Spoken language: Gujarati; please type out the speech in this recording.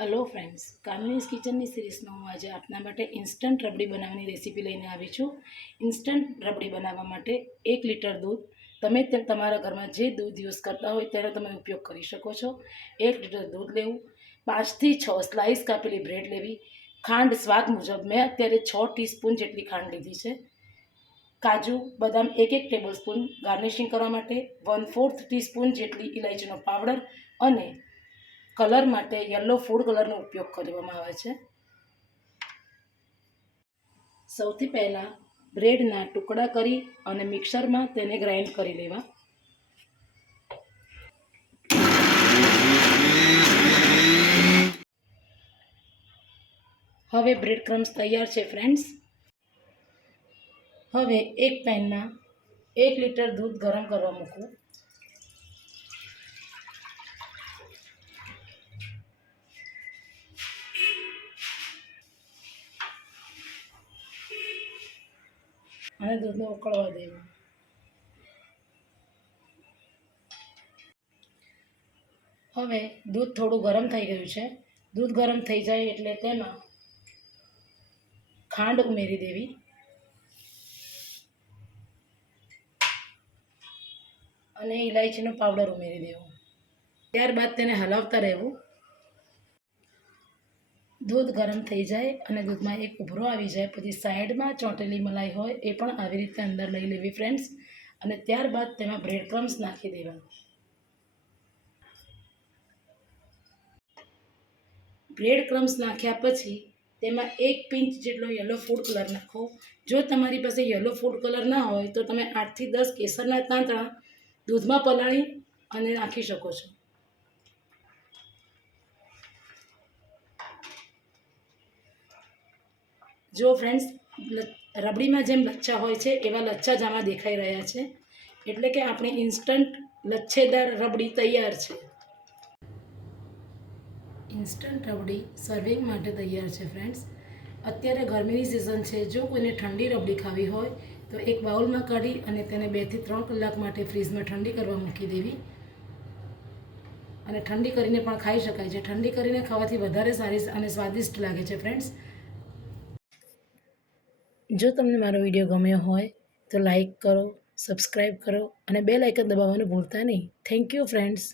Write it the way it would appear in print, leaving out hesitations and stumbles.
हेलो फ्रेंड्स, कामिनीज किचनની સિરીઝમાં હું આજે આપના માટે ઇન્સ્ટન્ટ રબડી બનાવવાની રેસીપી લઈને આવી છું। ઇન્સ્ટન્ટ રબડી બનાવવા માટે 1 લિટર દૂધ, તમે તમારા ઘરમાં જે દૂધ યુઝ કરતા હોય તેનો તમે ઉપયોગ કરી શકો છો। 1 લિટર દૂધ લેવું, 5 થી 6 સ્લાઇસ કાપેલી બ્રેડ લેવી, ખાંડ સ્વાદ મુજબ, મેં અત્યારે 6 ટીસ્પૂન જેટલી ખાંડ લીધી છે। કાજુ બદામ 1 ટેબલસ્પૂન ગાર્નિશિંગ કરવા માટે, 1/4 ટીસ્પૂન જેટલી ઇલાયચીનો પાવડર અને કલર માટે યલો ફૂડ કલરનો ઉપયોગ કરવામાં આવે છે। સૌથી પહેલાં બ્રેડના ટુકડા કરી અને મિક્સરમાં તેને ગ્રાઇન્ડ કરી લેવા। હવે બ્રેડ ક્રમ્સ તૈયાર છે ફ્રેન્ડ્સ। હવે એક પેનમાં 1 લિટર દૂધ ગરમ કરવા મૂકવું। અને દૂધને ઉકળવા દેવું। હવે દૂધ થોડું ગરમ થઈ ગયું છે। દૂધ ગરમ થઈ જાય એટલે તેમાં ખાંડ ઉમેરી દેવી અને ઇલાયચીનો પાવડર ઉમેરી દેવો। ત્યારબાદ તેને હલાવતા રહેવું। દૂધ ગરમ થઈ જાય અને દૂધમાં એક ઉભરો આવી જાય પછી સાઈડમાં ચોંટેલી મલાઈ હોય એ પણ આવી રીતે અંદર લઈ લેવી ફ્રેન્ડ્સ। અને ત્યારબાદ તેમાં બ્રેડ ક્રમ્સ નાખી દેવા। બ્રેડ ક્રમ્સ નાખ્યા પછી તેમાં 1 પિંચ જેટલો યલો ફૂડ કલર નાખો। જો તમારી પાસે યલો ફૂડ કલર ના હોય તો તમે 8 થી 10 કેસરના તાંતણા દૂધમાં પલાળી અને નાખી શકો છો। જો ફ્રેન્ડ્સ, રબડીમાં જેમ લચ્છા હોય છે એવા લચ્છા જ આમાં દેખાઈ રહ્યા છે, એટલે કે આપણી ઇન્સ્ટન્ટ લચ્છેદાર રબડી તૈયાર છે। ઇન્સ્ટન્ટ રબડી સર્વિંગ માટે તૈયાર છે ફ્રેન્ડ્સ। અત્યારે ગરમીની સિઝન છે, જો કોઈને ઠંડી રબડી ખાવી હોય તો એક બાઉલમાં કાઢી અને તેને 2 થી 3 કલાક માટે ફ્રીઝમાં ઠંડી કરવા મૂકી દેવી અને ઠંડી કરીને પણ ખાઈ શકાય છે। ઠંડી કરીને ખાવાથી વધારે સારી અને સ્વાદિષ્ટ લાગે છે ફ્રેન્ડ્સ। જો તમને મારો વિડીયો ગમ્યો હોય તો લાઈક કરો, સબસ્ક્રાઈબ કરો અને બેલ આઇકન દબાવવાનું ભૂલતા નહીં। Thank you friends.